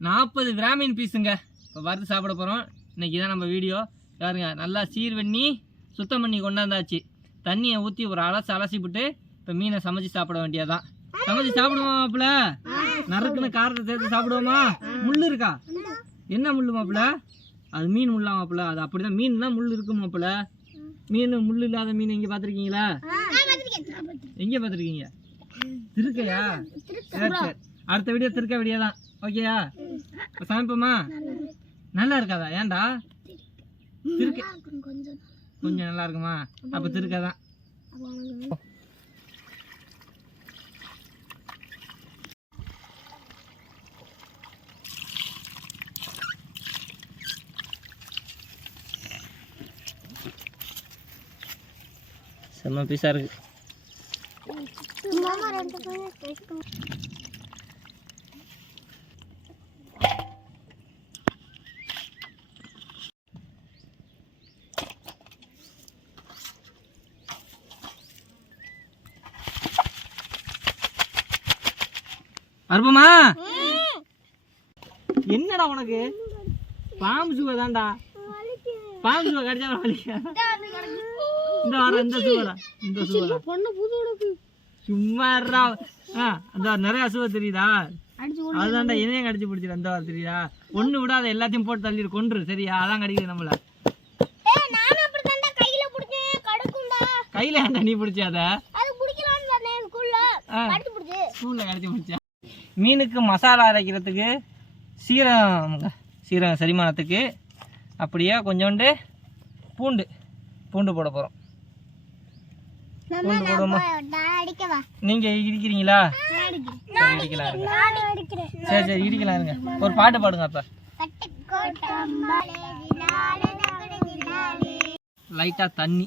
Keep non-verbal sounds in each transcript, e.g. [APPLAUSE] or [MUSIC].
நாற்பது பிராமின் பீஸுங்க இப்போ வறுத்து சாப்பிட போகிறோம் இன்னைக்கு தான் நம்ம வீடியோ பாருங்க நல்லா சீர் பண்ணி சுத்தம் பண்ணி கொண்டாந்தாச்சு. தண்ணியை ஊற்றி ஒரு அலசி அலசிவிட்டு இப்போ மீனை சமைச்சு சாப்பிட வேண்டியதான் சமைச்சு சாப்பிடுவோம் மாப்பிள்ள நறுக்குன்னு காரத்தை சேர்த்து சாப்பிடுவோமா? முள் இருக்கா? என்ன முள் மாப்பிள்ள அது மீன் முள்ளா மாப்பிள்ள அது அப்படிதான். மீன்னா முள் இருக்கும் மாப்பிள்ள மீன் முள் இல்லாத மீன் எங்கே பார்த்துருக்கீங்களா எங்கே பார்த்துருக்கீங்க திருக்கையா? சரி சரி. அடுத்த வீடியோ திருக்க வீடியோ தான் ஓகேயா சமைப்போமா நல்லா இருக்காதா ஏன்டா? திருக்க கொஞ்சம் நல்லா இருக்குமா அப்போ திருக்க தான் செம்ம பீஸாக இருக்கு. அருப்பமா? என்னடா உனக்கு? பாம்பு சுவை தான்டா. பாம்பு சுவை கடிச்சா வலிக்கா இந்த வர இந்த சுவடா. இந்த சுவடா. சும்மா இருடா. ஆ அந்த நிறைய சுவை தெரியுதா? அதுதான்டா என்னையும் கடிச்சு பிடிச்சிரு அந்த வாரம் தெரியுதா? ஒண்ணு விடாத எல்லாத்தையும் போட்டு தள்ளிடு கொன்று. சரியா அதான் கடிக்குது நம்மள. கையில நீ பிடிச்சாத ஸ்கூல்ல கடிச்சு பிடிச்சா. மீனுக்கு மசாலா அரைக்கிறதுக்கு சீரகம் சீரகம் செரிமானத்துக்கு அப்படியே கொஞ்சோண்டு பூண்டு பூண்டு போட போறோம். பூண்டு போடுவோமா? நீங்க இடிக்கிறீங்களா? இடிக்கலாம் சரி சரி இடிக்கலாம் இருங்க. ஒரு பாட்டு பாடுங்க அப்ப. லைட்டா தண்ணி.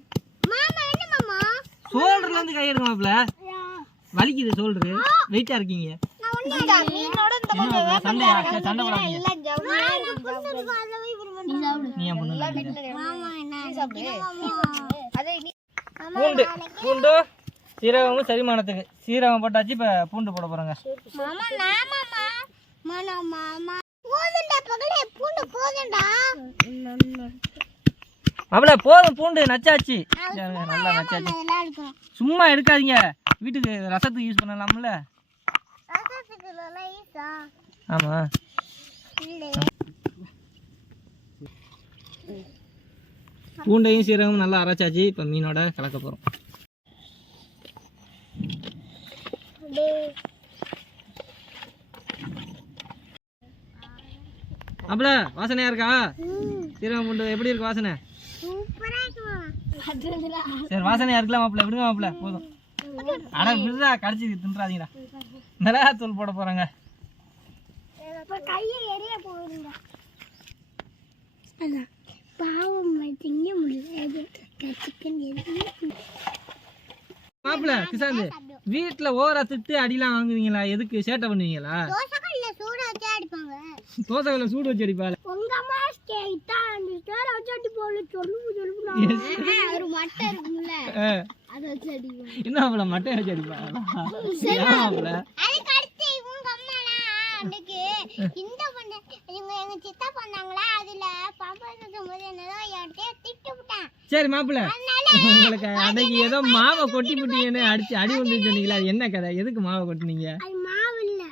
இருந்து கை எடுங்க மாப்பிள்ள வலிக்குது சோல்டரு வெயிட்டா இருக்கீங்க பூண்டு. பூண்டு சீரகமும் செரிமானத்துக்கு. சீரகம் போட்டாச்சு இப்போ பூண்டு போட பகலே. பூண்டு போதுண்டா மாப்பிள்ள போதும் பூண்டு நச்சாச்சு. நல்லா நச்சாச்சு. சும்மா எடுக்காதீங்க. வீட்டுக்கு ரசத்துக்கு யூஸ் பண்ணலாம்ல. ஆமாம் பூண்டையும் சீரகமும் நல்லா அரைச்சாச்சு. இப்போ மீனோட கலக்க போகிறோம் மாப்பிள்ள வாசனையா இருக்கா? சீரகம் பூண்டு எப்படி இருக்கு வாசனை? சரி வாசனையா இருக்குல்ல மாப்பிள்ள? விடுங்க மாப்பிள்ள போதும். அட விடுறா கடிச்சு தின்றாதீங்கடா. மிளகாத்தூள் போட போறாங்க? மாப்பிள்ள கிசாந்து வீட்டுல ஓரா திட்டு அடிலாம் வாங்குவீங்களா? எதுக்கு? சேட்டை பண்ணுவீங்களா? தோசைக்கல்ல சூட வச்சு அடிப்பாங்க. சூடு வச்சு அடிப்பாள். அந்த ஸ்டேர போல சொல்லு சொல்லு ஒரு மட்டை இருக்கும்ல. அதை வச்சு அடிப்போம். என்ன மாப்பிள்ள மட்டை வச்சு அடிப்பாங்களா ஏன் மாப்பிள்ள அதுக்கு அடுத்து இவங்க அம்மானா அன்னைக்கு இந்த பண்ண இவங்க எங்க சித்தா பண்ணாங்களா அதுல பாப்பா சுத்தும் போது என்னதோ என்கிட்ட திட்டு விட்டான். சரி மாப்பிள்ள உங்களுக்கு அன்னைக்கு ஏதோ மாவை கொட்டி விட்டீங்கன்னு அடிச்சு அடி வந்து சொன்னீங்களா அது என்ன கதை? எதுக்கு மாவை கொட்டினீங்க? அது மாவு இல்ல.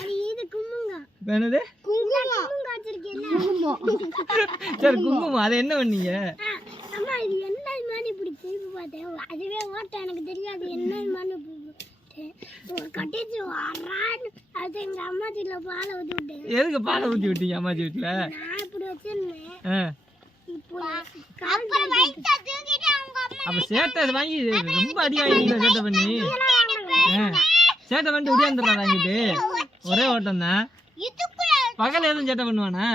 அது இது இப்ப என்னது? குங்குமம். சரி குங்குமம். அதை என்ன பண்ணீங்க? அம்மா இது என்ன மாதிரி இப்படி திருப்பி பார்த்தேன். அதுவே ஓட்ட. எனக்கு தெரியாது என்ன மாதிரி கட்டிச்சு வரான்னு அது எங்க அம்மா வீட்டுல பாலை ஊத்தி விட்டேன். எதுக்கு பாலை ஊற்றி விட்டீங்க அம்மாச்சி வீட்டில்? நான் இப்படி வச்சிருந்தேன். ஆ. இப்போ அப்புறம் வயிற்ற தூக்கிட்டு அவங்க அம்மா அப்போ சேட்டை வாங்கி ரொம்ப அடி வாங்கிட்டீங்களா சேட்டை பண்ணி. ஆ. சேட்டை பண்ணிட்டு உடியாந்துடுறான் வாங்கிட்டு. ஒரே ஓட்டம் தான் பகல் எதுவும் சேட்டை பண்ணுவானா?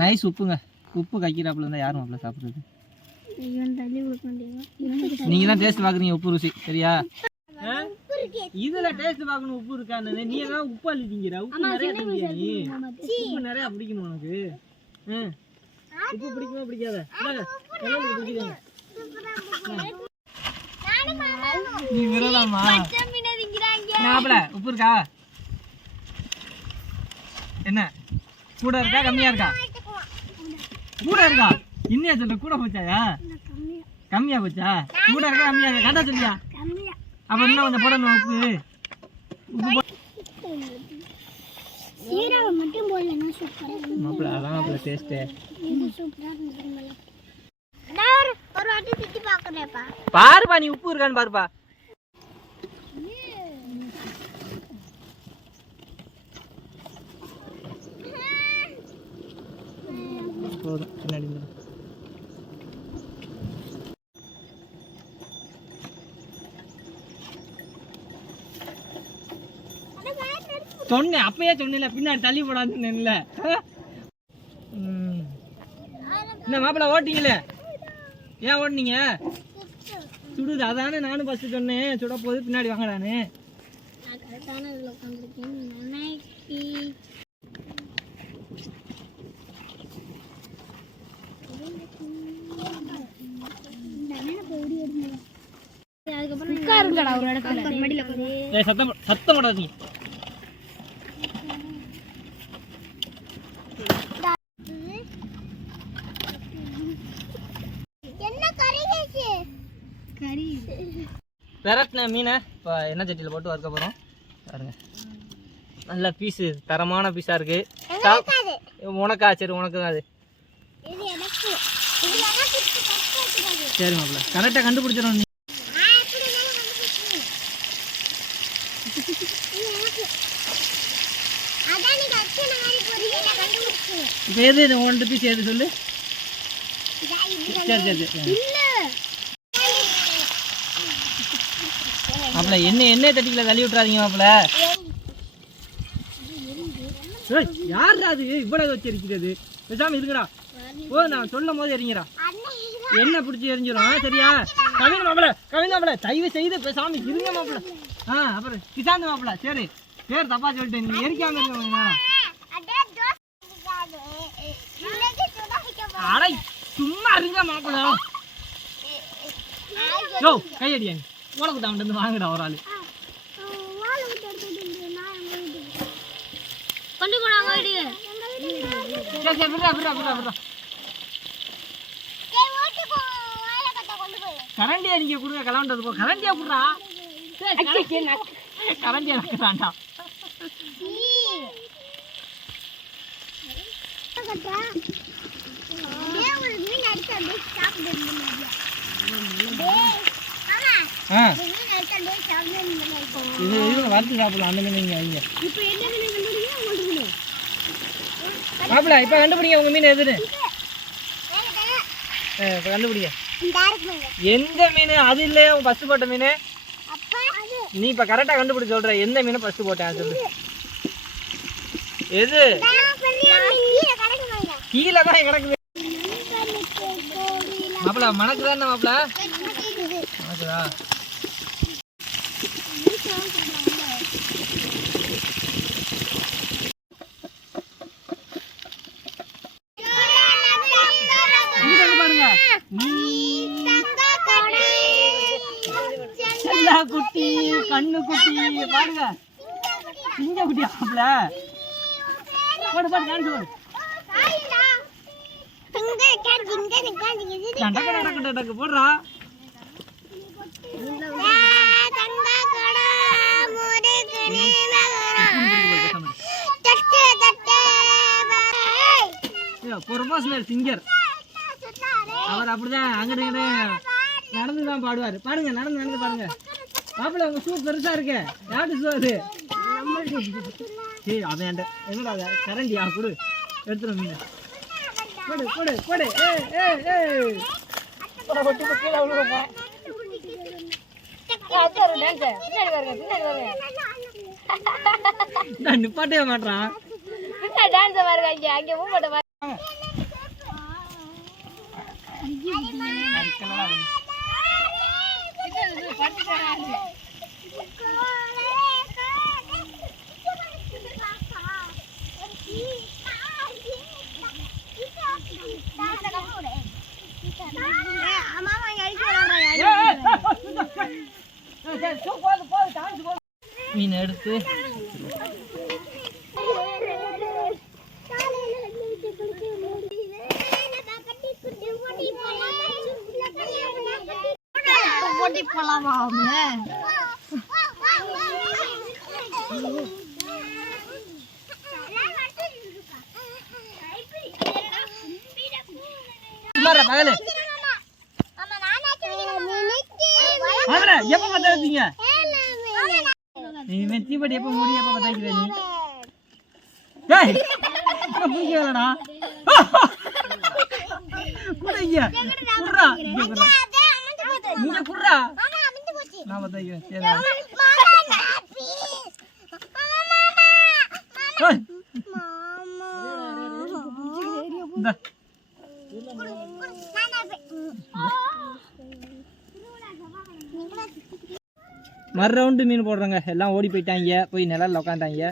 நைஸ் உப்புங்க. உப்பு கக்கிறாப்புல இருந்தா யாரும் அப்பல சாப்பிடுறது? நீங்க தான் டேஸ்ட் பாக்குறீங்க உப்பு ருசி. சரியா? ஆ? இதுல டேஸ்ட் பார்க்கணும் உப்பு இருக்கான்னு நீ தான் உப்பு அள்ளி திங்கிற உப்பு நிறைய திங்கிறியா நீ. உப்பு நிறைய பிடிக்கணும் உனக்கு. உப்பு பிடிக்குமா பிடிக்காத? பிடிக்குதாங்க நீ விரலாமா உப்பு இருக்கா? என்ன? கூட இருக்கா? கம்மியா இருக்கா? கூட இருக்கா? இன்னையா சொல்ற கூட போச்சாயா? கம்மியா போச்சா? கூட இருக்கா? கம்மியா இருக்கா? கரெக்டா சொல்லியா? கம்மியா அப்ப இன்னும் கொஞ்சம் போடணும் உப்பு. சீரகம் மட்டும் போடலன்னா சூப்பரா இருக்கும் மாப்பிள அதான் மாப்பிள டேஸ்ட்டு இது சூப்பரா இருக்கும் ஒரு வாட்டி திட்டி பாக்குறேப்பா பாருப்பா நீ உப்பு இருக்கான்னு பாருப்பா. போதும். பின்னாடி சொன்னேன். அப்பயே சொன்னேன்ல பின்னாடி தள்ளி போடாதுன்னு என்ன மாப்பிள்ள ஓட்டிங்களே ஏன் ஓட்டுனீங்க? சுடுது. அதானே நானும் ஃபர்ஸ்ட் சொன்னேன். சுட போது பின்னாடி வாங்கடான்னு ஒரு இடத்துல மடியில் ஏய் சத்தம் சத்தம் என்ன கறி. கறி மீனை இப்போ எண்ணெய் சட்டியில் போட்டு வறுக்க போகிறோம் பாருங்க. நல்ல பீஸு தரமான பீஸாக இருக்கு. உனக்கா சரி உனக்கு தான் அது. இது எனக்கு. இது எனக்கு கரெக்டாக சரி மாப்பிள்ள கரெக்டாக கண்டுபிடிச்சிடும் நீ அதான் நீ கட்சி மாதிரி பொரியல கண்டுபிடிச்சு இப்போ எது இது ஒன்று பீஸ் எது சொல்லு. சரி சரி சரி. இல்ல என்ன எண்ணெய் தட்டிக்கல தள்ளி விட்றாதீங்க மாப்பிள்ள. யாருடா அது? இவ்வளவு வச்சு எரிக்கிறது பேசாம இருங்கடா. ஓ நான் சொல்லும் போது எரிங்கடா என்ன பிடிச்சி எரிஞ்சிடும் சரியா? கவின் மாப்பிள கவின் மாப்பிள தயவு செய்து பேசாம இருங்க மாப்பிள ஆ அப்புறம் கிசாந்து மாப்பிள சரி. பேர் தப்பா சொல்லிட்டேன். நீங்க எரிக்காம இருக்க அடை சும்மா இருங்க மாப்பிள யோ கையடியா உனக்கு தான் வந்து வாங்குடா ஒரு ஆளு. கொண்டு போனாங்க வீடு. சரி சரி விட்றா விட்றா விட்றா விட்றா. கரண்டியா நீங்க கொடுங்க கிளம்பிட்டது போ. கரண்டியா கொடுறா. கரண்டியா நக்கறான்டா. ஆ இது இது வறுத்து சாப்பிடலாம். அந்த மீன் நீங்க வைங்க மாப்பிள இப்போ கண்டுபிடிங்க உங்க மீன் எதுன்னு. இப்போ கண்டுபிடிங்க. எந்த மீன்? அது இல்லையா? உன் ஃபஸ்ட்டு போட்ட மீன்? நீ இப்போ கரெக்டாக கண்டுபிடிச்சு சொல்ற. எந்த மீன் ஃபஸ்ட்டு போட்டேன் சொல்லு. எது? கீழே தான் கிடக்குது. மாப்பிள மணக்குதா என்ன மாப்பிள? மணக்குதா? குட்டி கண்ணு குட்டி பாருங்க. சிங்க குட்டி மாப்பிள. போடு போடு காணிச்சு போடு. போடுறா ப்ரொஃபஷனல் சிங்கர் அவர் அப்படிதான் அங்கிட்டு நடந்து தான் பாடுவார் பாருங்க நடந்து நடந்து பாருங்க. மாப்பிள்ள உங்க ஷூ பெருசா இருக்கு. யாரு ஷூ அது? சரி அவன் என்னடா கரண்டியா? கொடு. எடுத்துடும் போடு போடு போடு ஏய் ஏய் ஏய். போட கொட்டி போய் கீழே விழுக போறேன். [LAUGHS] நான் நிப்பாட்டவே மாட்டான் மீன் எடுத்து போட்டி போலாமா சும்மாரா பகலு. எப்போ பார்த்தா நீ மெத்திப்படி எப்போ மூடி எப்போ பார்த்தா வைக்கிற நீ டேய் பிடிக்க வேலடா. குடுங்க குடுறா. இங்க குடுறா. இங்க குடுறா. நான் பார்த்தா வைக்கிறேன் சரி இந்தா. மறு ரவுண்டு மீன் போடுறாங்க. எல்லாம் ஓடி போயிட்டாங்க. போய் நிழல்ல உட்காந்தாங்க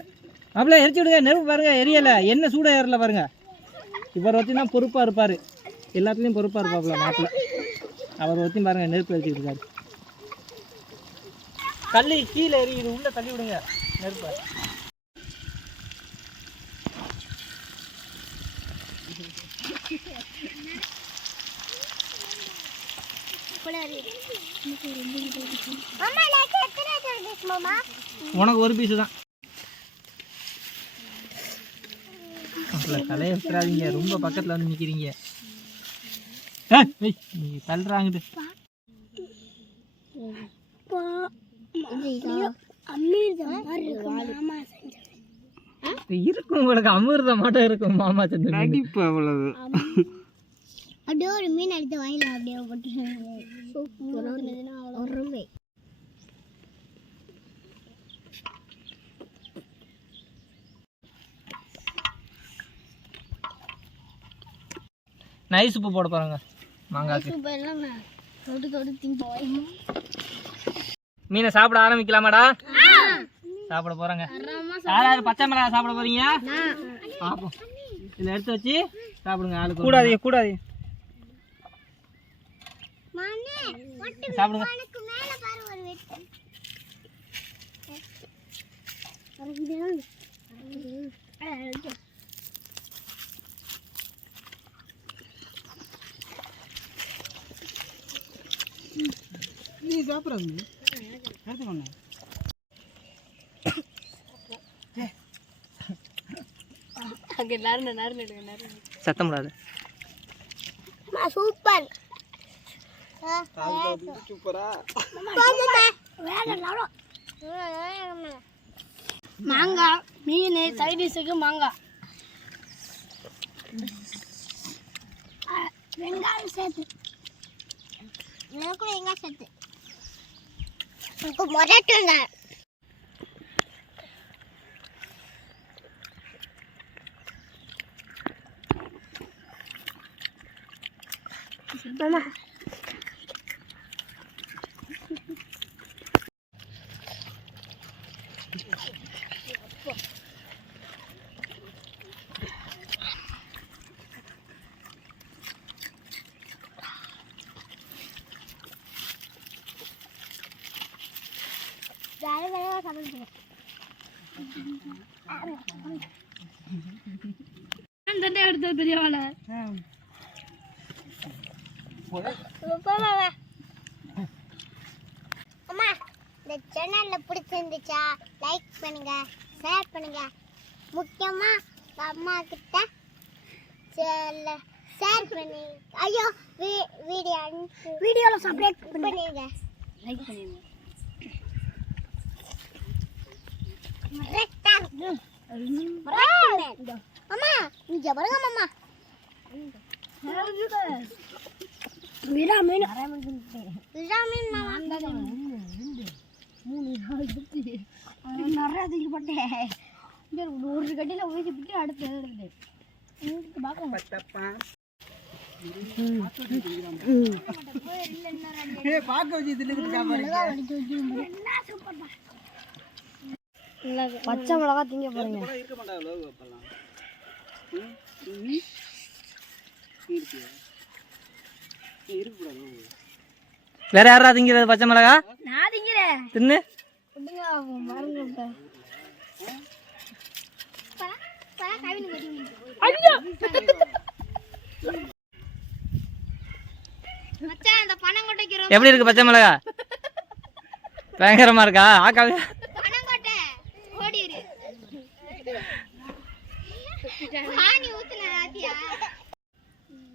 மாப்பிள்ள எரிச்சு விடுங்க. நெருப்பு பாருங்க எரியலை. என்ன சூட ஏறல பாருங்க. இவர் ஒருத்தையும் தான் பொறுப்பாக இருப்பார். எல்லாத்துலேயும் பொறுப்பாக இருப்பாப்புல மாப்பிள்ள. அவர் ஒருத்தையும் பாருங்க நெருப்பு எரிச்சுட்டு இருக்காரு. தள்ளி கீழே எரியுது உள்ளே தள்ளி விடுங்க. நெருப்பை. உனக்கு ஒரு பீஸு தான். தலையை விட்டுறாதீங்க ரொம்ப பக்கத்தில் வந்து நிற்கிறீங்க நீ தள்ளுறாங்குது அமிர்தம் மாதிரி இருக்கு மாமா செஞ்சது. இருக்கும் உங்களுக்கு. அமிர்தம் மட்டும் இருக்கும் மாமா சந்திர நடிப்பு அவ்வளவு. அப்படியே ஒரு மீன் எடுத்து வாங்கிடலாம். அப்படியே போட்டு. நைஸ் உப்பு போட போகிறாங்க மாங்காய்க்கு. மீனை சாப்பிட ஆரம்பிக்கலாமாடா? சாப்பிட போகிறாங்க யார் யார் பச்சை மிளகாய் சாப்பிட போகிறீங்க பார்ப்போம் இதில் எடுத்து வச்சு சாப்பிடுங்க ஆளுக்கு கூடாது கூடாது. சாப்பிடுங்க. எனக்கு மேல பாரு ஒரு வெட்டு நீ சாப்பிட்றது எடுத்துக்கோண்ணே சத்தம் கூடாது சூப்பர். சூப்பரா மாங்காய் மீன் சைடிஷுக்கு மாங்காய் வெங்காயம் சேர்த்து. எனக்கும் வெங்காயம் சேர்த்து. எனக்கு முதட்டுங்க மாமா வேற எடுத்த பெரிய வாழை அம்மா இந்த சேனல்ல பிடிச்சிருந்துச்சா லைக் பண்ணுங்க ஷேர் பண்ணுங்க முக்கியமா அம்மா கிட்ட ஷேர் பண்ணி ஐயோ வீடியோ வீடியோல சப்ஸ்கிரைப் பண்ணுங்க லைக் பண்ணிடுங்க அம்மா இங்க பாருங்க மாமா விராமீன் விராமீன் மாமா நிறைய தூக்கி போட்டேன் இங்க ஒரு கட்டியில ஊசி அடுத்து பார்க்க வச்சு பச்சை மிளகா திங்க போறீங்க வேற யாரா திங்கிறது பச்சை மிளகா? நான் திங்கிறேன். தின்னு. எப்படி இருக்கு பச்சை மிளகா? பயங்கரமா இருக்கா? ஆக்கா பானி ஊத்துன ராத்தியா?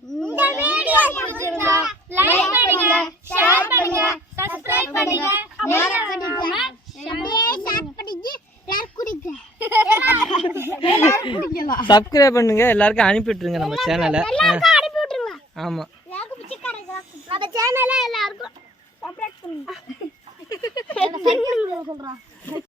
இந்த வீடியோ பிடிச்சிருந்தா லைக் பண்ணுங்க ஷேர் பண்ணுங்க சப்ஸ்கிரைப் பண்ணுங்க. சப்ஸ்கிரைப் பண்ணுங்க எல்லாருக்கும் அனுப்பிட்டுருங்க நம்ம சேனலை எல்லாருக்கும் அனுப்பி விட்டுருங்க. ஆமாம் நம்ம சேனலை எல்லாருக்கும். சப்ஸ்கிரைப் பண்ணுங்க. [LAUGHS]